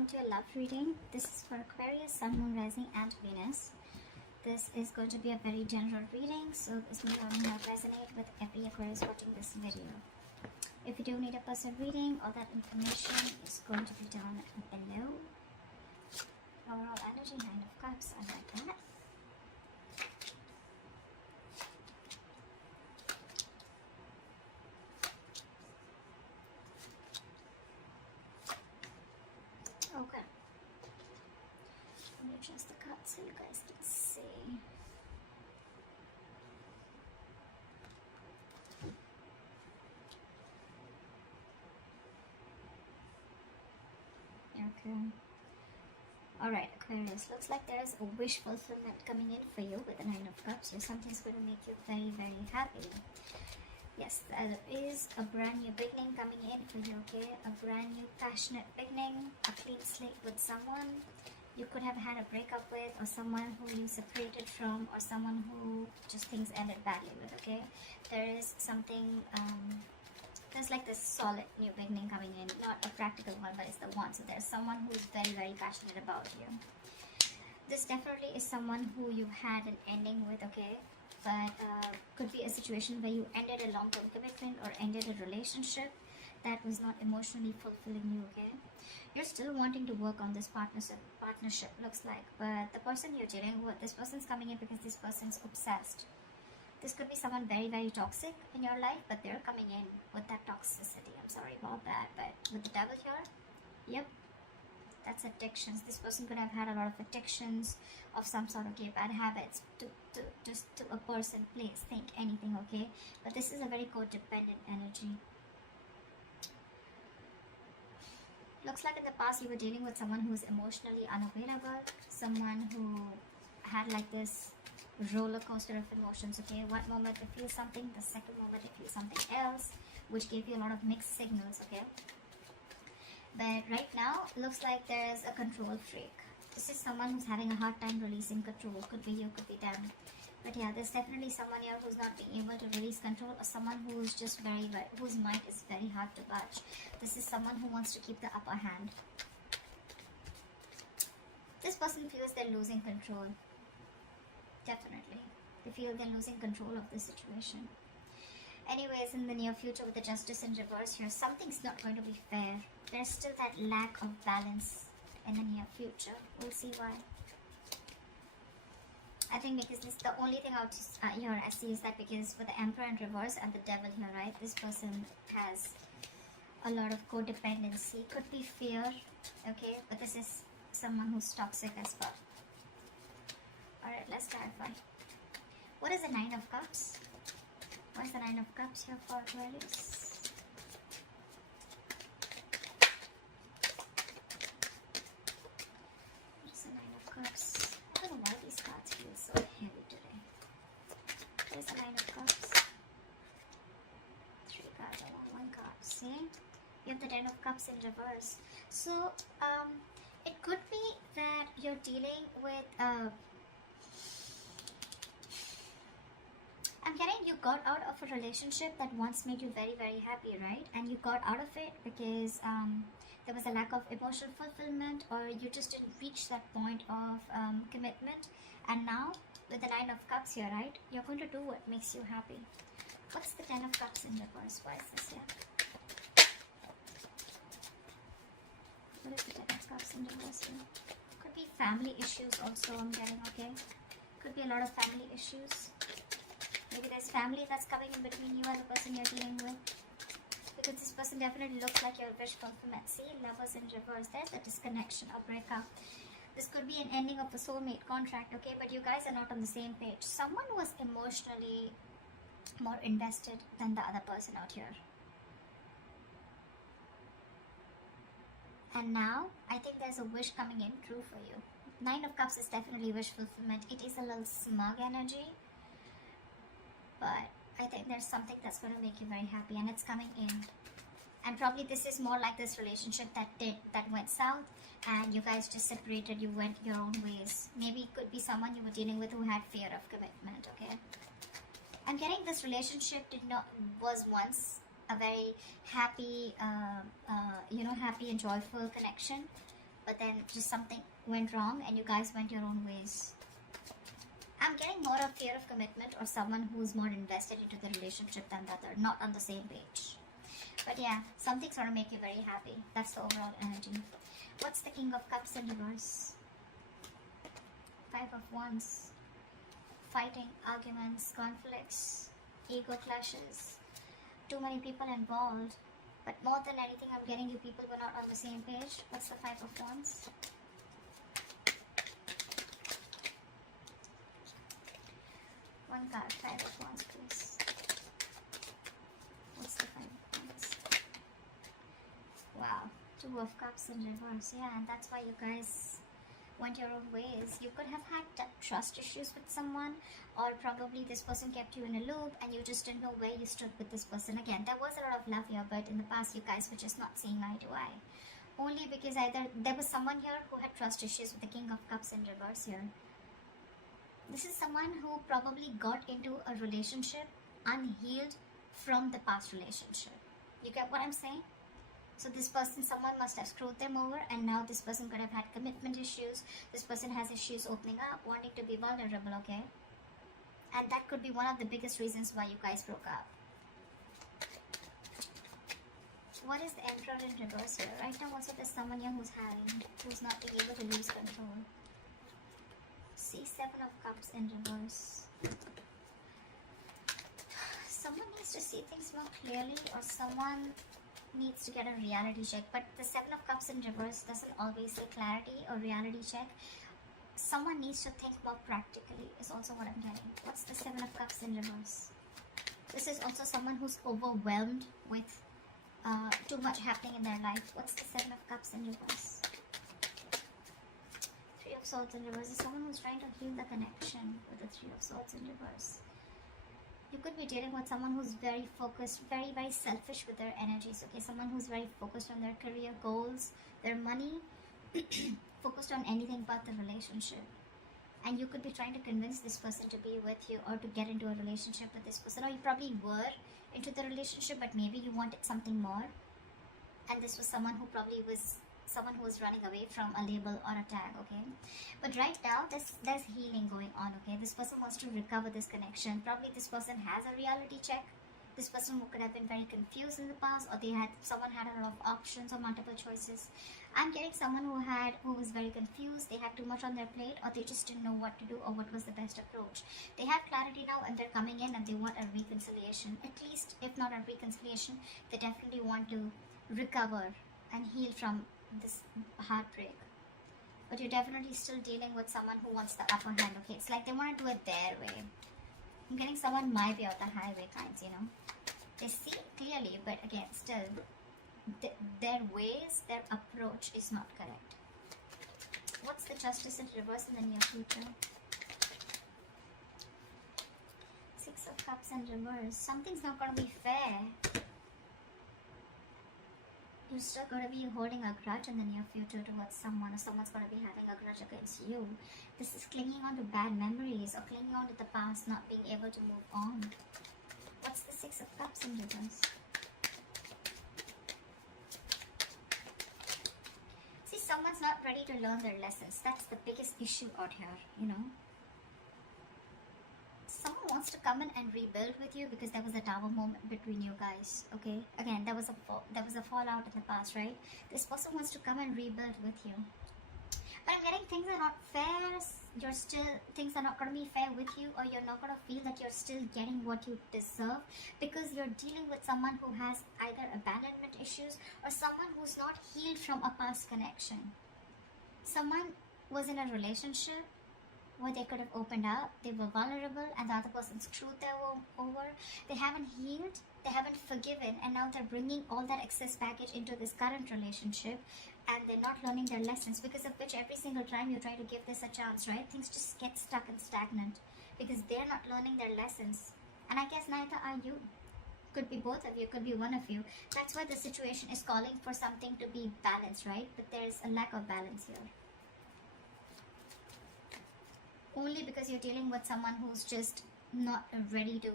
welcome to your love reading. This is for Aquarius, Sun, Moon, Rising and Venus. This is going to be a very general reading, so this may or may not resonate with every Aquarius watching this video. If you do need a personal reading, all that information is going to be down below. Overall energy, Nine of Cups, I like that. Okay. Let me adjust the cards so you guys can see. Okay. Alright, Aquarius. Looks like there is a wish fulfillment coming in for you with the Nine of Cups. Something's going to make you very, very happy. Yes, there is a brand new beginning coming in for you, okay? A brand new passionate beginning, a clean slate with someone you could have had a breakup with, or someone who you separated from, or someone who just things ended badly with, okay? There is something, there's like this solid new beginning coming in, not a practical one, but it's the one. So there's someone who is very, very passionate about you. This definitely is someone who you had an ending with, okay? But could be a situation where you ended a long-term commitment or ended a relationship that was not emotionally fulfilling you, okay? You're still wanting to work on this partnership looks like, but the person you're dealing with, this person's coming in because this person's obsessed. This could be someone very, very toxic in your life, but they're coming in with that toxicity. I'm sorry about that, but with the devil here, yep, that's addictions. This person could have had a lot of addictions of some sort of bad habits to a person, place, think, anything, okay? But this is a very codependent energy. Looks like in the past you were dealing with someone who is emotionally unavailable, someone who had like this roller coaster of emotions, okay? One moment they feel something, the second moment they feel something else, which gave you a lot of mixed signals, okay? But right now, looks like there's a control freak. This is someone who's having a hard time releasing control. Could be you, could be them. But yeah, there's definitely someone here who's not being able to release control, or someone who's just whose mind is very hard to budge. This is someone who wants to keep the upper hand. This person feels they're losing control. Definitely. They feel they're losing control of the situation. Anyways, in the near future with the Justice in reverse here, something's not going to be fair. There's still that lack of balance in the near future. We'll see why. I think because this, the only thing out here I see is that because with the Emperor in reverse and the Devil here, right, this person has a lot of codependency. Could be fear, okay, but this is someone who's toxic as well. Alright, let's clarify. What is the Nine of Cups? What is the Nine of Cups here for Aquarius? What is the Nine of Cups? I don't know why these cards feel so heavy today. What is the Nine of Cups? 3 cards, I want 1 card. See? You have the Ten of Cups in reverse. So, it could be that you're dealing with I'm getting you got out of a relationship that once made you very, very happy, right? And you got out of it because there was a lack of emotional fulfillment, or you just didn't reach that point of commitment. And now, with the Nine of Cups here, right? You're going to do what makes you happy. What's the Ten of Cups in reverse? Why is this here? What is the Ten of Cups in reverse here? Could be family issues also, I'm getting, okay? Could be a lot of family issues. Maybe there's family that's coming in between you and the person you're dealing with. Because this person definitely looks like your wish fulfillment. See, Lovers in reverse. There's a disconnection, a breakup. This could be an ending of a soulmate contract, okay? But you guys are not on the same page. Someone was emotionally more invested than the other person out here. And now, I think there's a wish coming in true for you. Nine of Cups is definitely wish fulfillment. It is a little smug energy. But I think there's something that's going to make you very happy, and it's coming in. And probably this is more like this relationship that went south, and you guys just separated, you went your own ways. Maybe it could be someone you were dealing with who had fear of commitment, okay? I'm getting this relationship was once a very happy, happy and joyful connection. but then just something went wrong and you guys went your own ways. I'm getting more of fear of commitment or someone who's more invested into the relationship than the other, not on the same page. But yeah, something's gonna make you very happy. That's the overall energy. What's the King of Cups in reverse? Five of Wands. Fighting, arguments, conflicts, ego clashes. Too many people involved. But more than anything, I'm getting you people were not on the same page. What's the Five of Wands? One card, Five of Wands, please. What's the Five of Wands? Wow, Two of Cups in reverse. Yeah, and that's why you guys went your own ways. You could have had trust issues with someone, or probably this person kept you in a loop and you just didn't know where you stood with this person. Again, there was a lot of love here, but in the past you guys were just not seeing eye to eye. Only because either there was someone here who had trust issues with the King of Cups in reverse here. This is someone who probably got into a relationship unhealed from the past relationship. You get what I'm saying? So this person, someone must have screwed them over, and now this person could have had commitment issues. This person has issues opening up, wanting to be vulnerable, okay? And that could be one of the biggest reasons why you guys broke up. What is the Emperor in reverse here? Right now also there's someone here who's not being able to lose control. See, Seven of Cups in reverse. Someone needs to see things more clearly, or someone needs to get a reality check. But the Seven of Cups in reverse doesn't always say clarity or reality check. Someone needs to think more practically is also what I'm getting. What's the Seven of Cups in reverse? This is also someone who's overwhelmed with too much happening in their life. What's the Seven of Cups in reverse? Three of Swords in reverse is someone who's trying to heal the connection with the Three of Swords in reverse. You could be dealing with someone who's very focused, very, very selfish with their energies, okay? Someone who's very focused on their career goals, their money, focused on anything but the relationship. And you could be trying to convince this person to be with you or to get into a relationship with this person. Or you probably were into the relationship, but maybe you wanted something more. And this was someone who probably was someone who was running away from a label or a tag, okay? But right now, there's healing going on, okay? This person wants to recover this connection. Probably this person has a reality check. This person who could have been very confused in the past, or someone had a lot of options or multiple choices. I'm getting someone who was very confused. They had too much on their plate, or they just didn't know what to do or what was the best approach. They have clarity now, and they're coming in and they want a reconciliation. At least, if not a reconciliation, they definitely want to recover and heal from this heartbreak. But you're definitely still dealing with someone who wants the upper hand, okay? It's like they want to do it their way. I'm getting someone my way of the highway kinds, you know? They see it clearly, but again, still, their ways, their approach is not correct. What's the Justice in reverse in the near future? Six of Cups in reverse. Something's not going to be fair. You're still going to be holding a grudge in the near future towards someone, or someone's going to be having a grudge against you. This is clinging on to bad memories or clinging on to the past, not being able to move on. What's the Six of Cups in reverse? See, someone's not ready to learn their lessons. That's the biggest issue out here, you know. Someone wants to come in and rebuild with you because there was a tower moment between you guys, okay? Again, there was a fallout in the past, right? This person wants to come and rebuild with you. But I'm getting things are not fair. Things are not going to be fair with you, or you're not going to feel that you're still getting what you deserve because you're dealing with someone who has either abandonment issues or someone who's not healed from a past connection. Someone was in a relationship where they could have opened up, they were vulnerable, and the other person screwed them over. They haven't healed, they haven't forgiven, and now they're bringing all that excess baggage into this current relationship, and they're not learning their lessons, because of which every single time you try to give this a chance, right, things just get stuck and stagnant because they're not learning their lessons. And I guess neither are you. Could be both of you, could be one of you. That's why the situation is calling for something to be balanced, right? But there's a lack of balance here. Only because you're dealing with someone who's just not ready to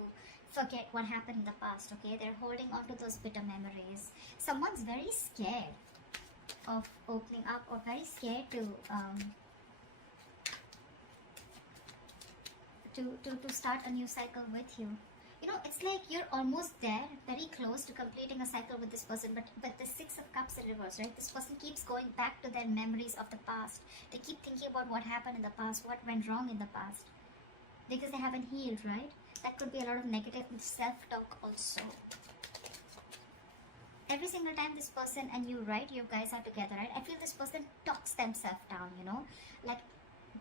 forget what happened in the past, okay? They're holding on to those bitter memories. Someone's very scared. of opening up, or very scared to start a new cycle with you. You know, it's like you're almost there, very close to completing a cycle with this person, but the Six of Cups in reverse, right? This person keeps going back to their memories of the past. They keep thinking about what happened in the past, what went wrong in the past, because they haven't healed, right? That could be a lot of negative self-talk also. Every single time this person and you, right, you guys are together, right, I feel this person talks themselves down, you know, like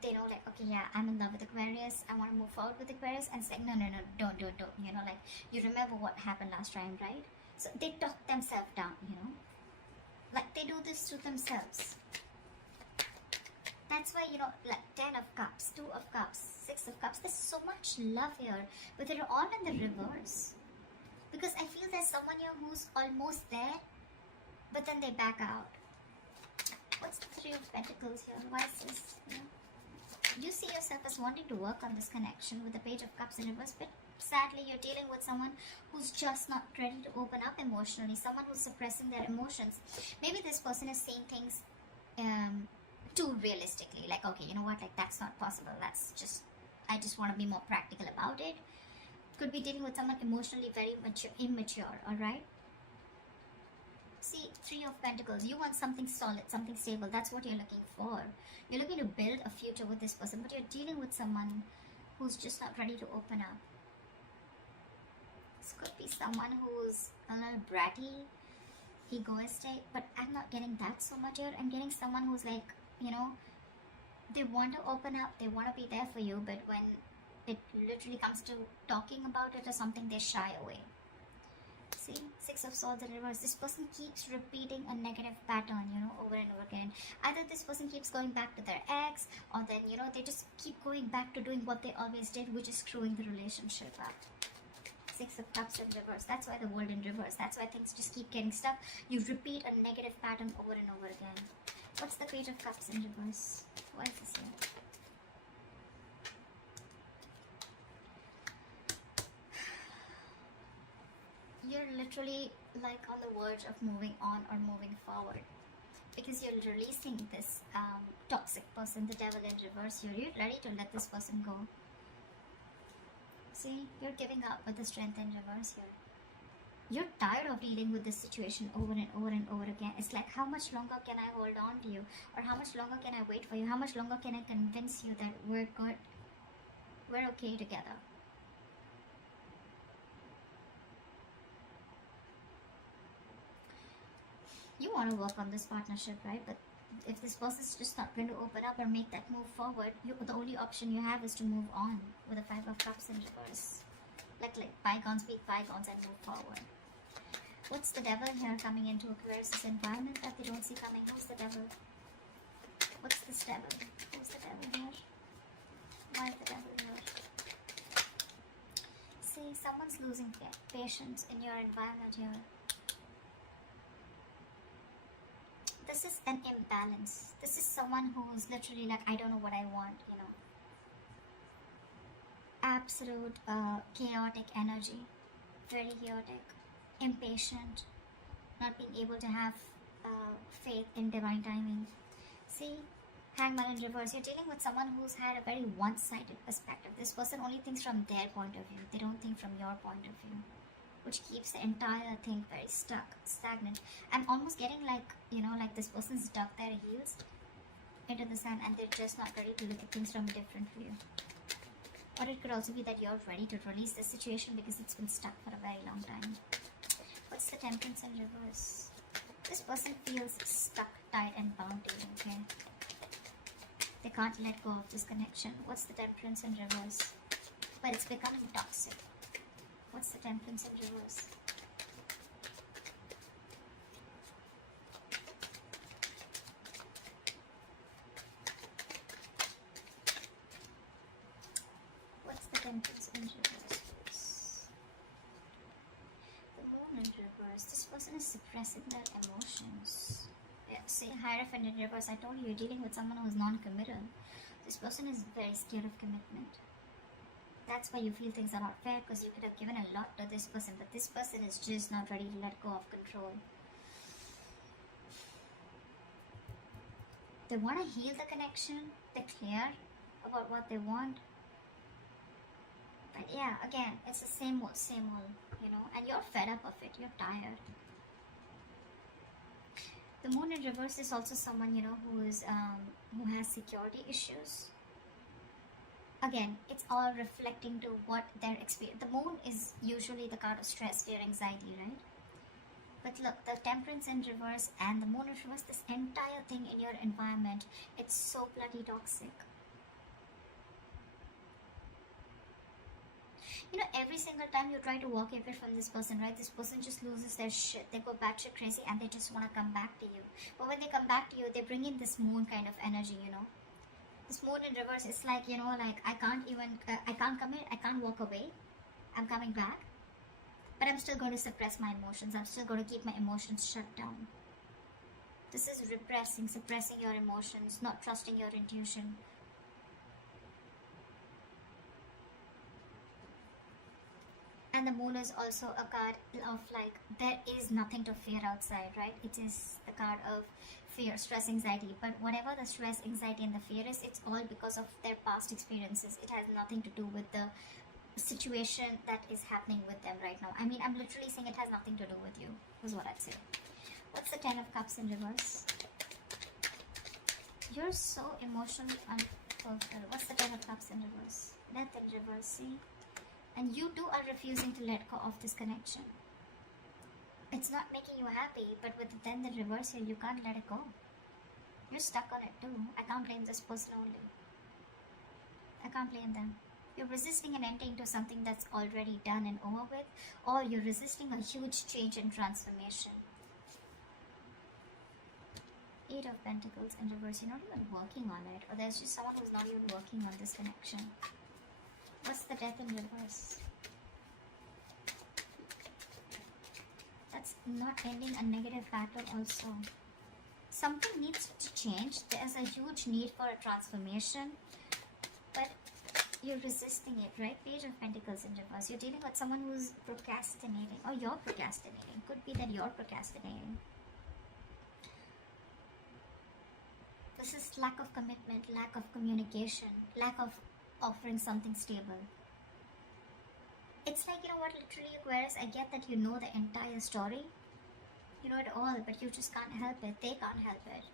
they know, like, okay, yeah, I'm in love with Aquarius, I want to move forward with Aquarius, and saying, no, don't, you know, like, you remember what happened last time, right? So they talk themselves down, you know, like they do this to themselves. That's why, you know, like 10 of Cups, 2 of Cups, 6 of Cups, there's so much love here, but they're all in the reverse. Because I feel there's someone here who's almost there, but then they back out. What's the Three of Pentacles here? Why is this? You know? You see yourself as wanting to work on this connection with the Page of Cups in reverse, but sadly you're dealing with someone who's just not ready to open up emotionally, someone who's suppressing their emotions. Maybe this person is saying things too realistically, like, okay, you know what, like, that's not possible, that's just, I just want to be more practical about it. Could be dealing with someone emotionally very immature, alright? See, Three of Pentacles, you want something solid, something stable, that's what you're looking for. You're looking to build a future with this person, but you're dealing with someone who's just not ready to open up. This could be someone who's a little bratty, egoistic, but I'm not getting that so much here. I'm getting someone who's like, you know, they want to open up, they want to be there for you, but when it literally comes to talking about it or something, they shy away. See, Six of Swords in reverse. This person keeps repeating a negative pattern, you know, over and over again. Either this person keeps going back to their ex, or then, you know, they just keep going back to doing what they always did, which is screwing the relationship up. Six of Cups in reverse. That's why the world in reverse. That's why things just keep getting stuck. You repeat a negative pattern over and over again. What's the Page of Cups in reverse? Why is this here? You're literally like on the verge of moving on or moving forward, because you're releasing this toxic person, the Devil in reverse. You're ready to let this person go. See, you're giving up with the Strength in reverse here. You're tired of dealing with this situation over and over and over again. It's like, how much longer can I hold on to you? Or how much longer can I wait for you? How much longer can I convince you that we're good? We're okay together. You want to work on this partnership, right? But if this person's just not going to open up or make that move forward, the only option you have is to move on with the Five of Cups in reverse. Like bygones be bygones and move forward. What's the Devil here coming into Aquarius' environment that they don't see coming? Who's the Devil? What's this Devil? Who's the Devil here? Why is the Devil here? See, someone's losing patience in your environment here. This is an imbalance. This is someone who's literally like, I don't know what I want, you know. Absolute chaotic energy. Very chaotic. Impatient. Not being able to have faith in divine timing. See, Hangman in reverse. You're dealing with someone who's had a very one-sided perspective. This person only thinks from their point of view. They don't think from your point of view, which keeps the entire thing very stuck, stagnant. I'm almost getting like, you know, like this person's dug their heels into the sand and they're just not ready to look at things from a different view. Or it could also be that you're ready to release the situation because it's been stuck for a very long time. What's the Temperance in reverse? This person feels stuck, tied and bound to you, okay? They can't let go of this connection. What's the Temperance in reverse? But it's becoming toxic. What's the Temperance in reverse? What's the Temperance in reverse? The Moon in reverse. This person is suppressing their emotions. Yeah, say Hierophant in reverse. I told you, you're dealing with someone who's non-committal. This person is very scared of commitment. That's why you feel things are not fair, because you could have given a lot to this person, but this person is just not ready to let go of control. They want to heal the connection. They're clear about what they want. But yeah, again, it's the same old, you know, and you're fed up of it. You're tired. The moon in reverse is also someone, you know, who has security issues. Again, it's all reflecting to what their experience. The moon is usually the card of stress, fear, anxiety, right? But look, the temperance in reverse and the moon in reverse, this entire thing in your environment, it's so bloody toxic. You know, every single time you try to walk away from this person, right, this person just loses their shit. They go batshit crazy and they just want to come back to you. But when they come back to you, they bring in this moon kind of energy, you know. This moon in reverse, it's like, you know, like I can't commit, I can't walk away. I'm coming back. But I'm still going to suppress my emotions. I'm still going to keep my emotions shut down. This is repressing, suppressing your emotions, not trusting your intuition. And the moon is also a card of like, there is nothing to fear outside, right? It is the card of fear, stress, anxiety. But whatever the stress, anxiety and the fear is, it's all because of their past experiences. It has nothing to do with the situation that is happening with them right now. I mean, I'm literally saying it has nothing to do with you, is what I'd say. What's the 10 of Cups in reverse? You're so emotionally unfulfilled. What's the 10 of Cups in reverse? Death in reverse, see? And you too are refusing to let go of this connection. It's not making you happy, but with the 10 in reverse here, you can't let it go. You're stuck on it too. I can't blame this person only. I can't blame them. You're resisting an ending to something that's already done and over with, or you're resisting a huge change and transformation. 8 of Pentacles in reverse. You're not even working on it, or there's just someone who's not even working on this connection. What's the Death in reverse? That's not ending a negative battle also. Something needs to change. There's a huge need for a transformation, but you're resisting it, right? Page of Pentacles in reverse. You're dealing with someone who's procrastinating, or you're procrastinating. Could be that you're procrastinating. This is lack of commitment, lack of communication, lack of offering something stable. It's like, you know what, literally, Aquarius, I get that you know the entire story. You know it all, but you just can't help it. They can't help it.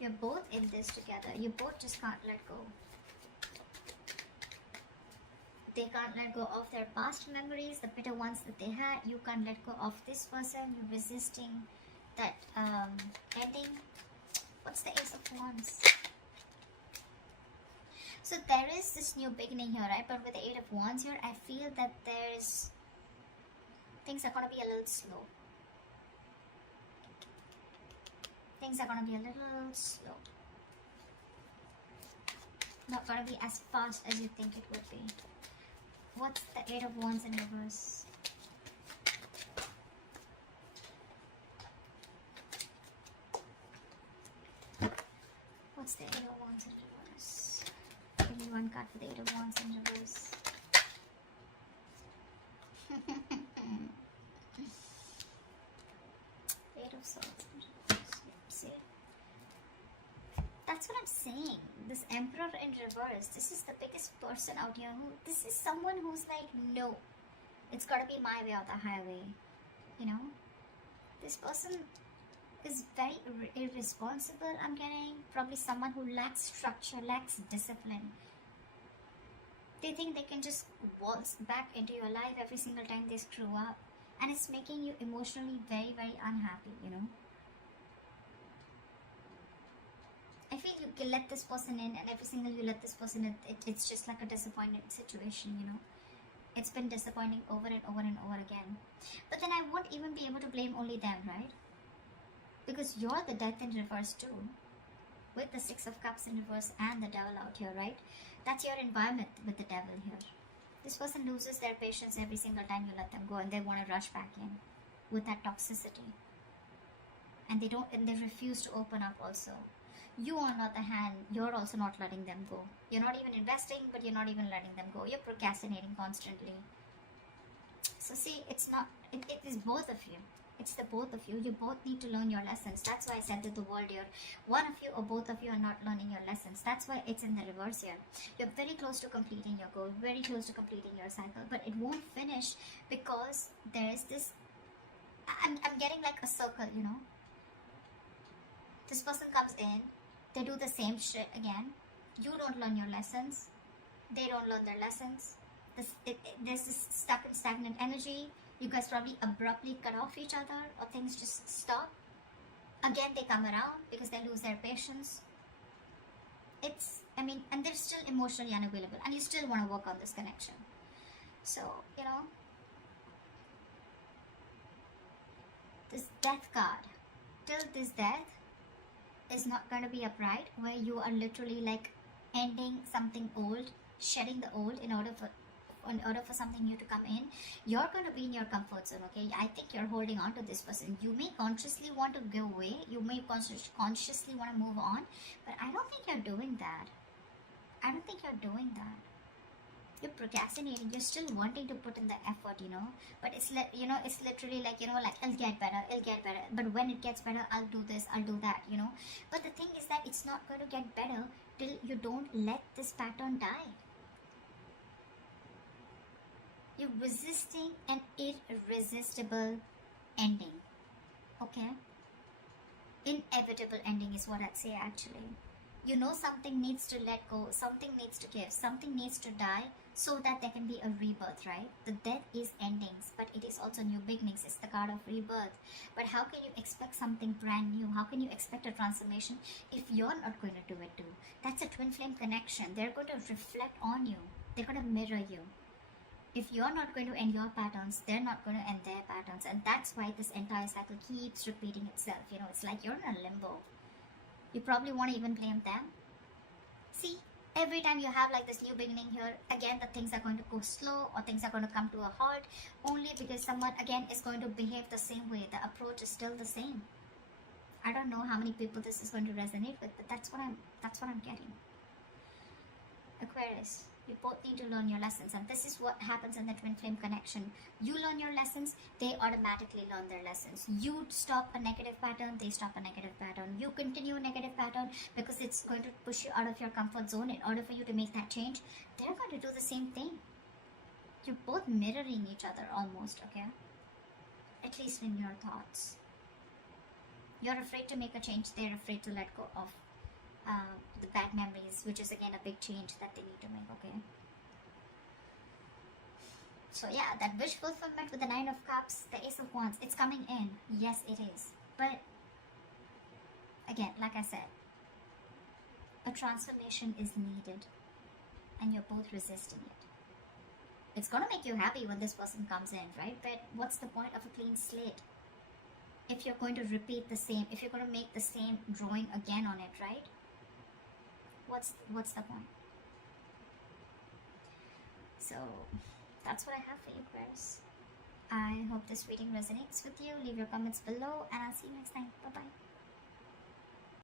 You're both in this together. You both just can't let go. They can't let go of their past memories, the bitter ones that they had. You can't let go of this person. You're resisting that ending. What's the Ace of Wands? So there is this new beginning here, right? But with the 8 of Wands here, I feel that things are going to be a little slow. Things are going to be a little slow. Not going to be as fast as you think it would be. What's the 8 of Wands in reverse? What's the 8 of Wands in reverse? Give me one card for the 8 of Wands in reverse. Eight of Swords in reverse. See? That's what I'm saying. This Emperor in reverse. This is the biggest person out here. This is someone who's like, no, it's gotta be my way or the highway. You know? This person is very irresponsible, I'm getting. Probably someone who lacks structure, lacks discipline. They think they can just waltz back into your life every single time they screw up. And it's making you emotionally very, very unhappy, you know. I feel you can let this person in, and every single you let this person in, it's just like a disappointing situation, you know. It's been disappointing over and over and over again. But then I won't even be able to blame only them, right? Because you're the Death in reverse too. With the 6 of Cups in reverse and the Devil out here, right? That's your environment with the Devil here. This person loses their patience every single time you let them go, and they want to rush back in with that toxicity. And they refuse to open up also. You, on the other hand, you're also not letting them go. You're not even investing, but you're not even letting them go. You're procrastinating constantly. So see, it is both of you. It's the both of you. You both need to learn your lessons. That's why I said to the world here, one of you or both of you are not learning your lessons. That's why it's in the reverse here. You're very close to completing your goal, very close to completing your cycle, but it won't finish because there is this, I'm getting like a circle, you know. This person comes in, they do the same shit again. You don't learn your lessons. They don't learn their lessons. There's this stuck and stagnant energy. You guys probably abruptly cut off each other, or things just stop. Again, they come around because they lose their patience. And they're still emotionally unavailable, and you still want to work on this connection. So, you know, this death card, till this death is not going to be a pride where you are literally like ending something old, shedding the old in order for something new to come in. You're going to be in your comfort zone, okay? I think you're holding on to this person. You may consciously want to go away. You may consciously want to move on, but I don't think you're doing that. I don't think you're doing that. You're procrastinating. You're still wanting to put in the effort, you know. But it's it's literally like, you know, like it'll get better. But when it gets better, I'll do this, I'll do that, you know. But the thing is that it's not going to get better till you don't let this pattern die. You're resisting an irresistible ending. Okay? Inevitable ending is what I'd say actually. You know something needs to let go, something needs to give, something needs to die so that there can be a rebirth, right? The death is endings, but it is also new beginnings. It's the card of rebirth. But how can you expect something brand new? How can you expect a transformation if you're not going to do it too? That's a twin flame connection. They're going to reflect on you. They're going to mirror you. If you're not going to end your patterns, they're not going to end their patterns. And that's why this entire cycle keeps repeating itself. You know, it's like you're in a limbo. You probably want to even blame them. See, every time you have like this new beginning here, again, the things are going to go slow, or things are going to come to a halt, only because someone, again, is going to behave the same way. The approach is still the same. I don't know how many people this is going to resonate with, but that's what I'm getting. Aquarius, you both need to learn your lessons, and this is what happens in the twin flame connection. You learn your lessons, they automatically learn their lessons. You stop a negative pattern, they stop a negative pattern. You continue a negative pattern because it's going to push you out of your comfort zone. In order for you to make that change, they're going to do the same thing. You're both mirroring each other almost, okay? At least in your thoughts. You're afraid to make a change, they're afraid to let go of the bad memories, which is again a big change that they need to make, okay? So yeah, that wish fulfillment with the 9 of Cups, the Ace of Wands, it's coming in. Yes, it is. But again, like I said, a transformation is needed, and you're both resisting it. It's gonna make you happy when this person comes in, right? But what's the point of a clean slate if you're going to repeat the same, if you're going to make the same drawing again on it, right? What's the point? So that's what I have for you, Aquarius. I hope this reading resonates with you. Leave your comments below, and I'll see you next time. Bye bye.